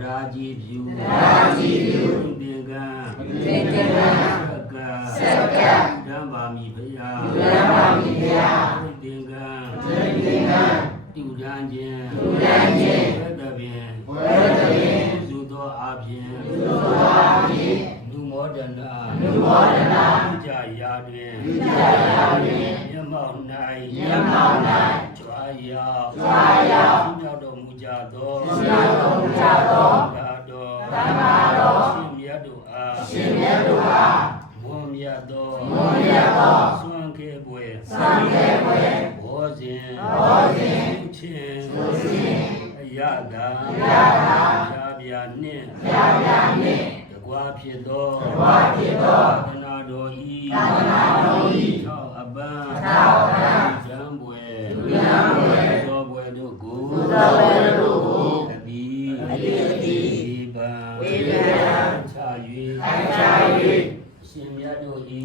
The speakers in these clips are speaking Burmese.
Raji View, Saka, Dambami Paya, Tudanjan, Zudo Abien, Numodana, Jayadin, Yamau Nai, Chaya, Yado Mujado, Dado, Shimyadua, Momiado, Swankebwe, Bozin, Chin, Yada, Yabianin, the Guapido, Tanado E, Aban, Jambwe, Zobwe do Go, Chayu, Shimyado E,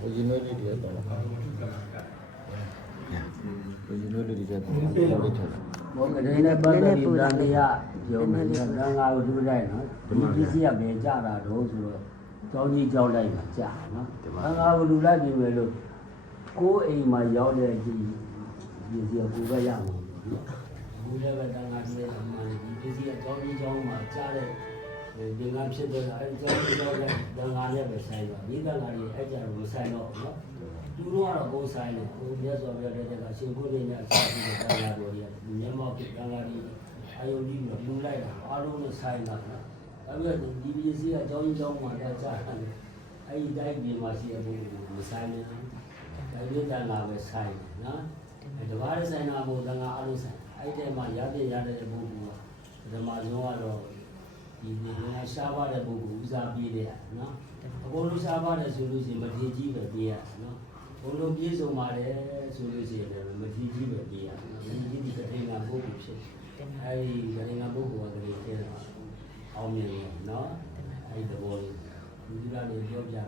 ကိုရင်နွေးလေးတွေတော့ကိုရင်နွေးလေးတွေတော့လောက်လိုက်ထားတာ ဘောကလေးနဲ့ပတ်သက်ပြီးတန်တရားပြောမယ်တန်ခါကိုထူလိုက်နော်ဒီပစ္စည်းကဘယ်ကြတာတော့ဆိုတော့ကြောင်းကြီးကြောင်းလိုက်မှာကြာနော်တန်ခါကိုထူလိုက်ပြီပဲလို့ကိုယ်အိမ်မှာရောက်တဲ့ဒီပစ္စည်းကိုပဲရမှာနော်ဘူးလည်းပဲတန်ခါတွေအမှန်ဒီပစ္စည်းကကြောင်းကြီးကြောင်းမှာကြားတဲ့ဒီငါဖြစ်တော့အဲကြောင်းကြီးကြောင်းတဲ့တန်ခါနဲ့ပဲဆိုင်ပါဒီတန်ခါကြီးအဲ့ကြတော့ဆိုင်တော့နော်သူတို့ကတော့ကိုယ်ဆိုင်တယ်ကိုမြတ်စွာဘုရားတဲ့ကရှင်ဘုရင်နဲ့အစာပြီးတဲ့တန်ခါတော်ကြီးမျက်မှောက်ပြီးတန်ခါကြီးအယုံကြီးပြီးလူလိုက်တာအားလုံးနဲ့ဆိုင်တာနော်ဒါပေမဲ့ဒီပစ္စည်းကကြောင်းကြီးကြောင်းမှာကြားတယ်အဲ့ဒီတိုင်းဒီမှာရှိတဲ့ဘုရားမဆိုင်ဘူးဒါပေမဲ့တန်ခါပဲဆိုင်နော်တဘာရဆိုင်တာဘုတန်ခါအားလုံးဆိုင်အဲ့ဒီမှာရတဲ့ဘုရားဓမ္မဆုံးကတော့ဒီနေရှားပါတဲ့ပုဂ္ဂိုလ်ဦးစားပေးတယ်နော်အကုန်လုံးရှားပါတယ်ဆိုလို့ရှိရင်မထေကြီးပဲပေးရနော်ဘုံလုံးပြေဆုံးပါတယ်ဆိုလို့ရှိရင်လည်းမထေကြီးပဲပေးရနော်မထေကြီးဒီကတိကပုဂ္ဂိုလ်ဖြစ်အဲဒီကတိကပုဂ္ဂိုလ်ကတည်းကအောင်မြင်တယ်နော်အဲဒီသဘောလေးဒီလိုလေးပြောပြတာ